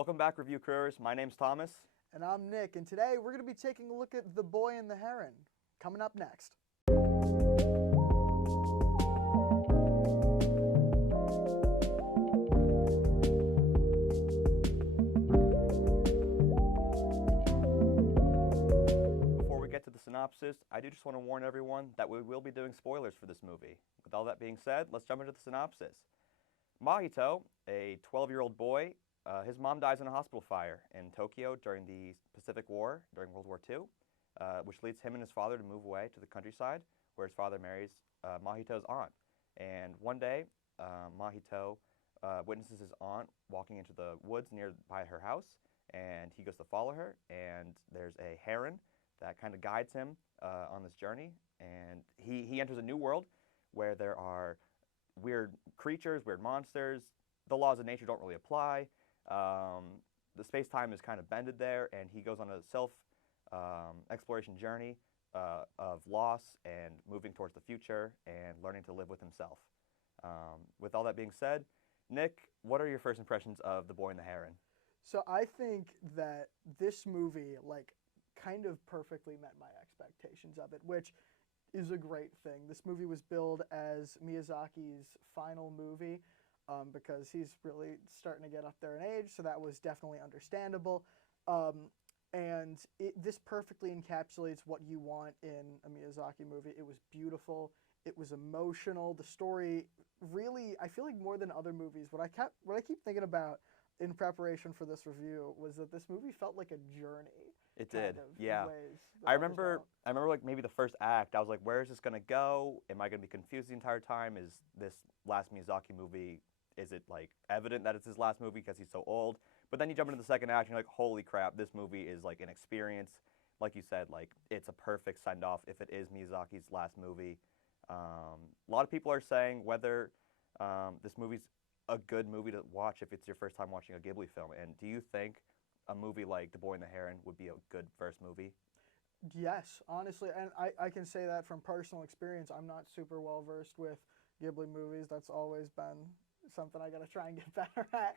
Welcome back, Review Crewers. My name's Thomas. And I'm Nick, and today we're going to be taking a look at The Boy and the Heron, coming up next. Before we get to the synopsis, I do just want to warn everyone that we will be doing spoilers for this movie. With all that being said, let's jump into the synopsis. Mahito, a 12-year-old boy, his mom dies in a hospital fire in Tokyo during the Pacific War, during World War II, which leads him and his father to move away to the countryside, where his father marries Mahito's aunt. And one day, Mahito witnesses his aunt walking into the woods nearby her house, and he goes to follow her, and there's a heron that kind of guides him on this journey, and he enters a new world where there are weird creatures, weird monsters. The laws of nature don't really apply. The space-time is kind of bended there, and he goes on a self-exploration journey of loss and moving towards the future and learning to live with himself. With all that being said, Nick, what are your first impressions of The Boy and the Heron? So I think that this movie, kind of perfectly met my expectations of it, which is a great thing. This movie was billed as Miyazaki's final movie, because he's really starting to get up there in age, so that was definitely understandable. And this perfectly encapsulates what you want in a Miyazaki movie. It was beautiful. It was emotional. The story really, I feel like more than other movies, what I keep thinking about in preparation for this review was that this movie felt like a journey. It did, yeah. yeah. Ways I remember like maybe the first act, I was like, where is this going to go? Am I going to be confused the entire time? Is this last Miyazaki movie, is it like evident that it's his last movie because he's so old? But then you jump into the second act and you're like, holy crap, this movie is like an experience. Like you said, like it's a perfect send-off if it is Miyazaki's last movie. A lot of people are saying whether this movie's a good movie to watch if it's your first time watching a Ghibli film. And do you think a movie like The Boy and the Heron would be a good first movie? Yes, honestly, and I can say that from personal experience. I'm not super well versed with Ghibli movies. That's always been something I gotta try and get better at.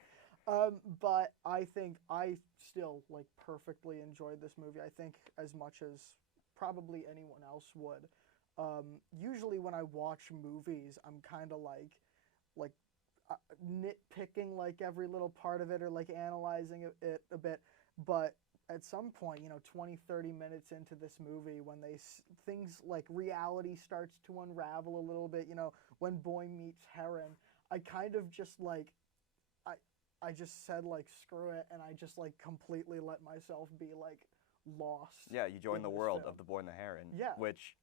But I think I still perfectly enjoyed this movie. I think as much as probably anyone else would. Usually when I watch movies, I'm kind of like nitpicking every little part of it or analyzing it a bit. But at some point, 20, 30 minutes into this movie, when things like reality starts to unravel a little bit, when boy meets heron, I kind of just I just said screw it, and I just completely let myself be lost. Yeah, you join the world of The Boy and the Heron, yeah, which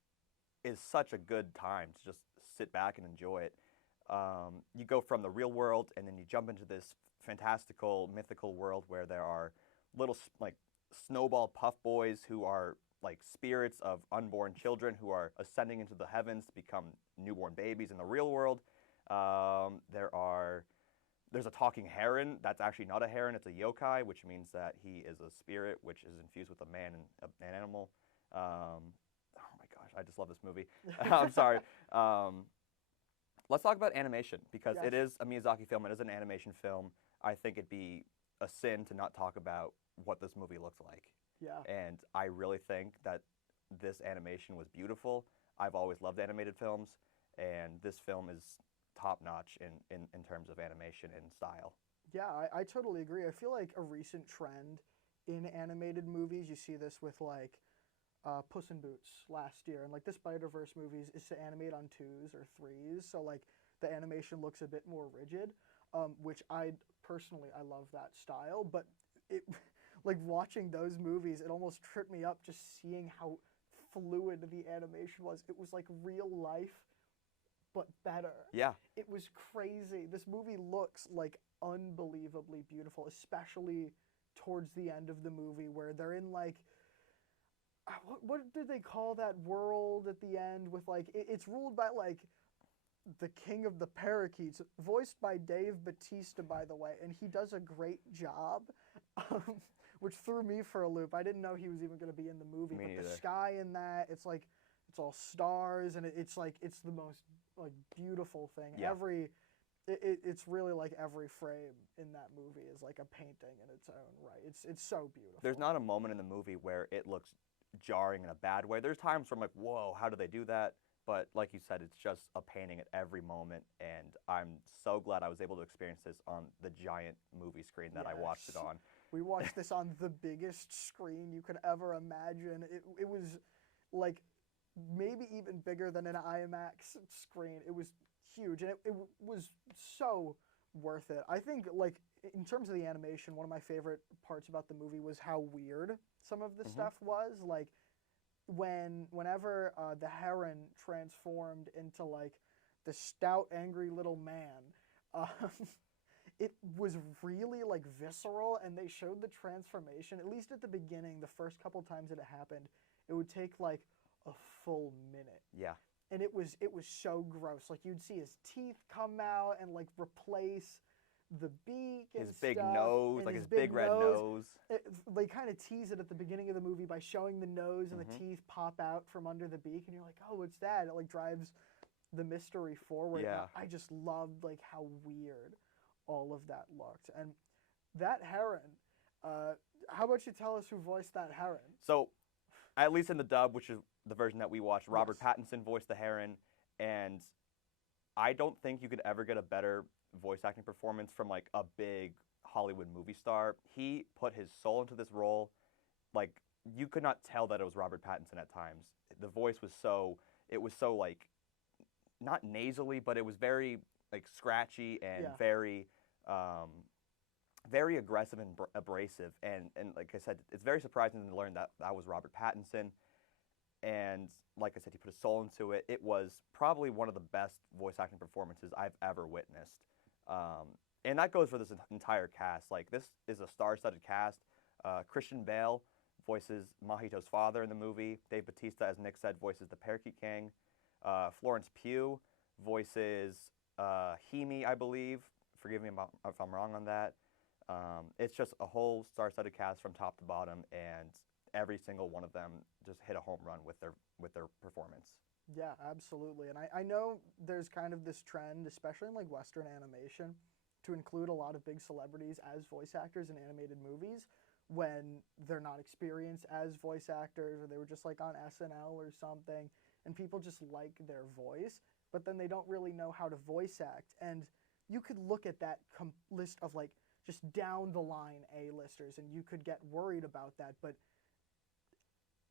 is such a good time to just sit back and enjoy it. You go from the real world, and then you jump into this fantastical, mythical world where there are little snowball puff boys who are spirits of unborn children who are ascending into the heavens to become newborn babies in the real world. There's a talking heron that's actually not a heron, it's a yokai, which means that he is a spirit which is infused with a man and an animal. Oh my gosh, I just love this movie. I'm sorry. Let's talk about animation, because Yes. It is a Miyazaki film, it is an animation film. I think it'd be a sin to not talk about what this movie looks like. Yeah. And I really think that this animation was beautiful. I've always loved animated films, and this film is top-notch in terms of animation and style. Yeah, I totally agree. I feel like a recent trend in animated movies, you see this with Puss in Boots last year, and the Spider-Verse movies is to animate on 2s or 3s, so the animation looks a bit more rigid, which I love that style, but it watching those movies, it almost tripped me up just seeing how fluid the animation was. It was real life, but better. Yeah. It was crazy. This movie looks unbelievably beautiful, especially towards the end of the movie where they're in what did they call that world at the end with it's ruled by the king of the parakeets, voiced by Dave Bautista, by the way, and he does a great job, which threw me for a loop. I didn't know he was even going to be in the movie, Me but neither. the sky in that, it's all stars, and it's the most beautiful thing. Yeah. It's really like every frame in that movie is like a painting in its own right. It's so beautiful. There's not a moment in the movie where it looks jarring in a bad way. There's times where I'm like, whoa, how do they do that? But like you said, it's just a painting at every moment, and I'm so glad I was able to experience this on the giant movie screen that I watched it Yes. on. We watched this on the biggest screen you could ever imagine. It was like maybe even bigger than an IMAX screen. It was huge, and it was so worth it. I think, like, in terms of the animation, one of my favorite parts about the movie was how weird some of the stuff was. Like, whenever the Heron transformed into, like, the stout, angry little man, it was really, like, visceral, and they showed the transformation, at least at the beginning, the first couple times that it happened, it would take, like, a full minute. Yeah. And it was so gross. Like, you'd see his teeth come out and, like, replace the beak and His big stuff, nose, and like his big red nose. They kind of tease it at the beginning of the movie by showing the nose and the teeth pop out from under the beak, and you're like, oh, what's that? It, like, drives the mystery forward. Yeah. I just loved, like, how weird all of that looked. And that Heron, how about you tell us who voiced that Heron? So, at least in the dub, which is the version that we watched, Robert Pattinson voiced the Heron, and I don't think you could ever get a better voice acting performance from like a big Hollywood movie star. He put his soul into this role. Like, you could not tell that it was Robert Pattinson at times. The voice was so like, not nasally, but it was very like scratchy and very very aggressive and abrasive, and like I said, it's very surprising to learn that that was Robert Pattinson. And like I said, he put his soul into it. It was probably one of the best voice acting performances I've ever witnessed. And that goes for this entire cast. Like, this is a star-studded cast. Christian Bale voices Mahito's father in the movie. Dave Bautista, as Nick said, voices the Parakeet King. Florence Pugh voices Hemi, I believe. Forgive me if I'm wrong on that. It's just a whole star-studded cast from top to bottom, and every single one of them just hit a home run with their performance. Yeah, absolutely. And I know there's kind of this trend, especially in like Western animation, to include a lot of big celebrities as voice actors in animated movies when they're not experienced as voice actors, or they were just like on SNL or something, and people just like their voice, but then they don't really know how to voice act. And you could look at that list of like just down the line A-listers, and you could get worried about that, but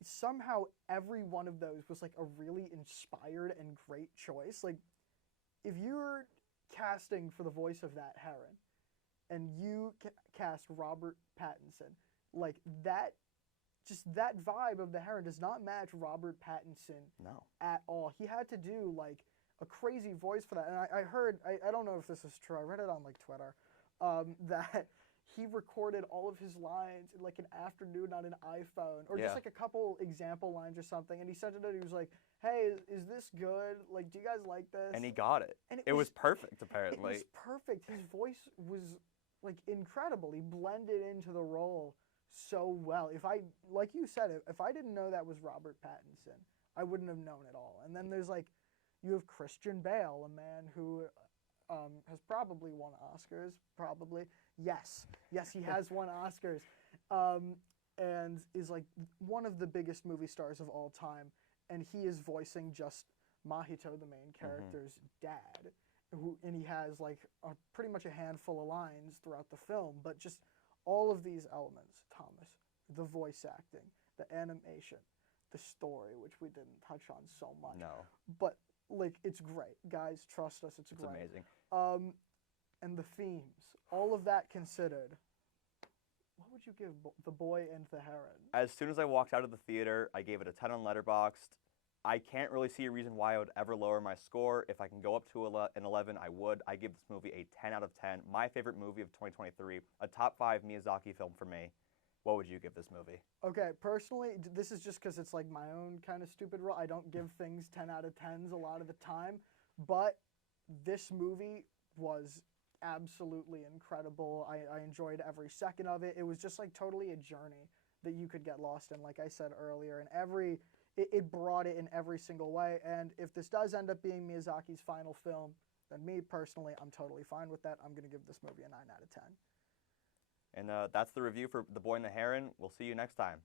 somehow every one of those was like a really inspired and great choice. Like, if you're casting for the voice of that Heron and you cast Robert Pattinson, like, that, just that vibe of the Heron does not match Robert Pattinson at all. He had to do like a crazy voice for that. And I heard, I don't know if this is true, I read it on like Twitter, that he recorded all of his lines in like an afternoon on an iPhone, or just like a couple example lines or something, and he sent it out. He was like, hey, is this good? Like, do you guys like this? And he got it. And it was perfect, apparently. It was perfect. His voice was like incredible. He blended into the role so well. Like you said, if I didn't know that was Robert Pattinson, I wouldn't have known at all. And then there's like, you have Christian Bale, a man who has probably won Oscars, probably. Yes, he has won Oscars, and is like one of the biggest movie stars of all time. And he is voicing just Mahito, the main character's dad, and he has like pretty much a handful of lines throughout the film. But just all of these elements, Thomas, the voice acting, the animation, the story, which we didn't touch on so much. No. But like, it's great, guys. Trust us, it's great. It's amazing. And the themes, all of that considered, what would you give The Boy and the Heron? As soon as I walked out of the theater, I gave it a 10 on Letterboxd. I can't really see a reason why I would ever lower my score. If I can go up to an 11, I would. I give this movie a 10 out of 10. My favorite movie of 2023, a top 5 Miyazaki film for me. What would you give this movie? Okay, personally, this is just because it's like my own kind of stupid rule. I don't give things 10 out of 10s a lot of the time, but this movie was absolutely incredible. I enjoyed every second of it. It was just like totally a journey that you could get lost in, like I said earlier, and it brought it in every single way. And if this does end up being Miyazaki's final film, then me personally, I'm totally fine with that. I'm going to give this movie a 9 out of 10. And that's the review for The Boy and the Heron. We'll see you next time.